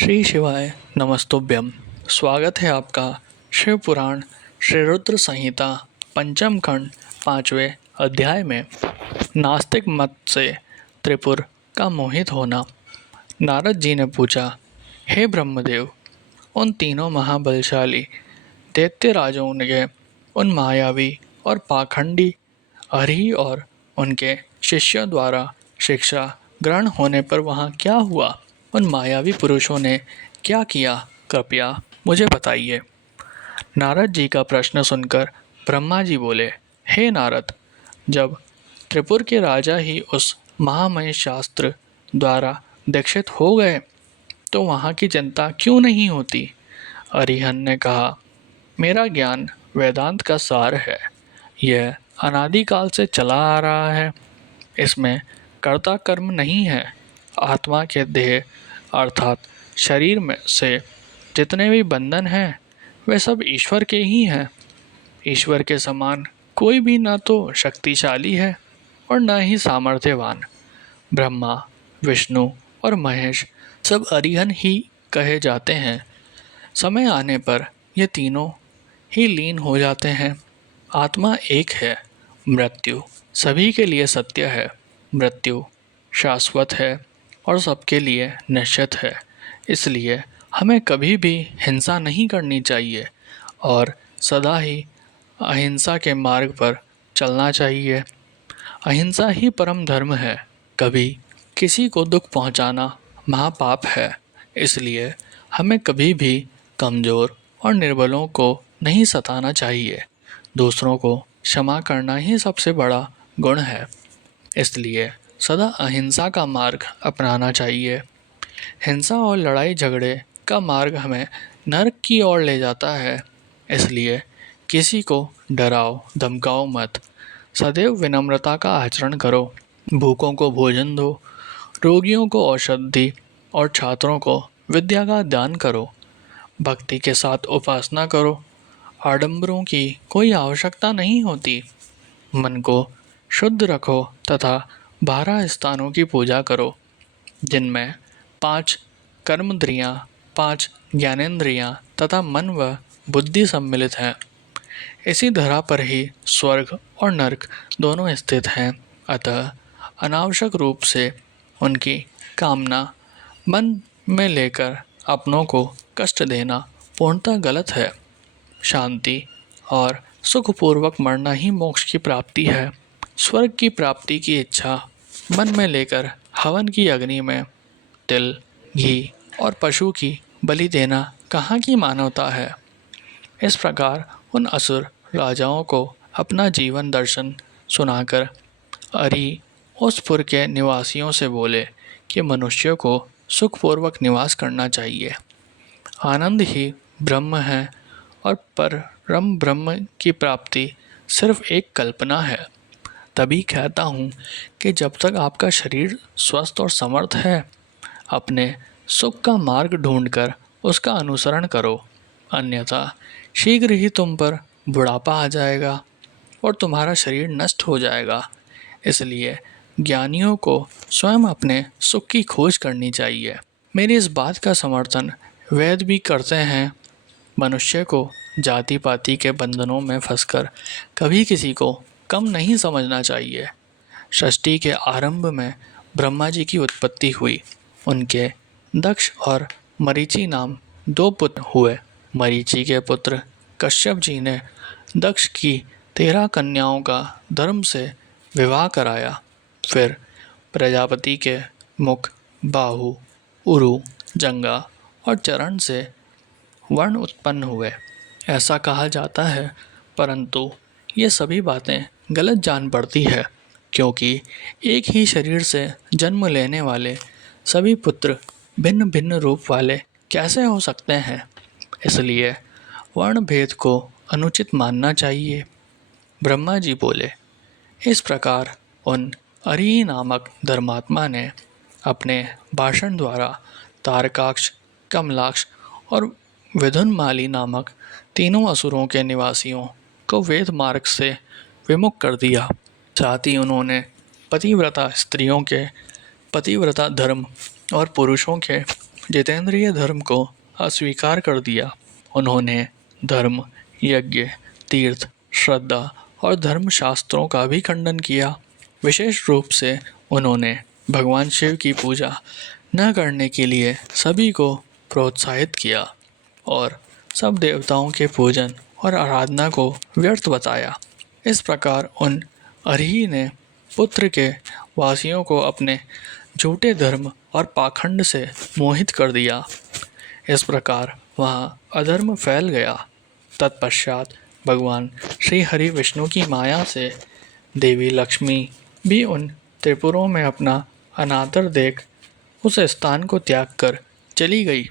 श्री शिवाय नमस्तुभ्यम। स्वागत है आपका शिव पुराण श्री रुद्र संहिता पंचम खंड पांचवें अध्याय में। नास्तिक मत से त्रिपुर का मोहित होना। नारद जी ने पूछा, हे ब्रह्मदेव, उन तीनों महाबलशाली दैत्यराजों ने उन मायावी और पाखंडी हरि और उनके शिष्यों द्वारा शिक्षा ग्रहण होने पर वहाँ क्या हुआ? उन मायावी पुरुषों ने क्या किया? कृपया मुझे बताइए। नारद जी का प्रश्न सुनकर ब्रह्मा जी बोले, हे नारद, जब त्रिपुर के राजा ही उस महामय शास्त्र द्वारा दीक्षित हो गए तो वहाँ की चिंता क्यों नहीं होती? अरिहन ने कहा, मेरा ज्ञान वेदांत का सार है। यह अनादिकाल से चला आ रहा है। इसमें कर्ता कर्म नहीं है। आत्मा के देह अर्थात शरीर में से जितने भी बंधन हैं वे सब ईश्वर के ही हैं। ईश्वर के समान कोई भी न तो शक्तिशाली है और न ही सामर्थ्यवान। ब्रह्मा, विष्णु और महेश सब अरिहन ही कहे जाते हैं। समय आने पर ये तीनों ही लीन हो जाते हैं। आत्मा एक है। मृत्यु सभी के लिए सत्य है। मृत्यु शाश्वत है और सबके लिए निश्चित है। इसलिए हमें कभी भी हिंसा नहीं करनी चाहिए और सदा ही अहिंसा के मार्ग पर चलना चाहिए। अहिंसा ही परम धर्म है। कभी किसी को दुख पहुंचाना महापाप है। इसलिए हमें कभी भी कमज़ोर और निर्बलों को नहीं सताना चाहिए। दूसरों को क्षमा करना ही सबसे बड़ा गुण है। इसलिए सदा अहिंसा का मार्ग अपनाना चाहिए। हिंसा और लड़ाई झगड़े का मार्ग हमें नरक की ओर ले जाता है। इसलिए किसी को डराओ धमकाओ मत। सदैव विनम्रता का आचरण करो। भूखों को भोजन दो, रोगियों को औषधि और छात्रों को विद्या का दान करो। भक्ति के साथ उपासना करो। आडंबरों की कोई आवश्यकता नहीं होती। मन को शुद्ध रखो तथा 12 स्थानों की पूजा करो, जिनमें 5 कर्मेंद्रियाँ, 5 ज्ञानेंद्रियाँ तथा मन व बुद्धि सम्मिलित हैं। इसी धरा पर ही स्वर्ग और नरक दोनों स्थित हैं। अतः अनावश्यक रूप से उनकी कामना मन में लेकर अपनों को कष्ट देना पूर्णतः गलत है। शांति और सुखपूर्वक मरना ही मोक्ष की प्राप्ति है। स्वर्ग की प्राप्ति की इच्छा मन में लेकर हवन की अग्नि में तिल, घी और पशु की बलि देना कहाँ की मानवता है? इस प्रकार उन असुर राजाओं को अपना जीवन दर्शन सुनाकर अरि उस पुर के निवासियों से बोले कि मनुष्य को सुखपूर्वक निवास करना चाहिए। आनंद ही ब्रह्म है और परम ब्रह्म की प्राप्ति सिर्फ एक कल्पना है। तभी कहता हूँ कि जब तक आपका शरीर स्वस्थ और समर्थ है, अपने सुख का मार्ग ढूंढकर उसका अनुसरण करो। अन्यथा शीघ्र ही तुम पर बुढ़ापा आ जाएगा और तुम्हारा शरीर नष्ट हो जाएगा। इसलिए ज्ञानियों को स्वयं अपने सुख की खोज करनी चाहिए। मेरी इस बात का समर्थन वेद भी करते हैं। मनुष्य को जाति पाति के बंधनों में फंसकर कभी किसी को कम नहीं समझना चाहिए। सृष्टि के आरंभ में ब्रह्मा जी की उत्पत्ति हुई। उनके दक्ष और मरीचि नाम 2 पुत्र हुए। मरीचि के पुत्र कश्यप जी ने दक्ष की 13 कन्याओं का धर्म से विवाह कराया। फिर प्रजापति के मुख, बाहु, उरु, जंगा और चरण से वर्ण उत्पन्न हुए, ऐसा कहा जाता है। परंतु ये सभी बातें गलत जान पड़ती है, क्योंकि एक ही शरीर से जन्म लेने वाले सभी पुत्र भिन्न भिन्न रूप वाले कैसे हो सकते हैं? इसलिए वर्ण भेद को अनुचित मानना चाहिए। ब्रह्मा जी बोले, इस प्रकार उन अरि नामक धर्मात्मा ने अपने भाषण द्वारा तारकाक्ष, कमलाक्ष और विदुन्माली नामक तीनों असुरों के निवासियों को वेद मार्ग से विमुख कर दिया। साथ ही उन्होंने पतिव्रता स्त्रियों के पतिव्रता धर्म और पुरुषों के जितेंद्रिय धर्म को अस्वीकार कर दिया। उन्होंने धर्म, यज्ञ, तीर्थ, श्रद्धा और धर्मशास्त्रों का भी खंडन किया। विशेष रूप से उन्होंने भगवान शिव की पूजा न करने के लिए सभी को प्रोत्साहित किया और सब देवताओं के पूजन और आराधना को व्यर्थ बताया। इस प्रकार उन अरही ने पुत्र के वासियों को अपने झूठे धर्म और पाखंड से मोहित कर दिया। इस प्रकार वहाँ अधर्म फैल गया। तत्पश्चात भगवान श्री हरि विष्णु की माया से देवी लक्ष्मी भी उन त्रिपुरों में अपना अनादर देख उस स्थान को त्याग कर चली गई।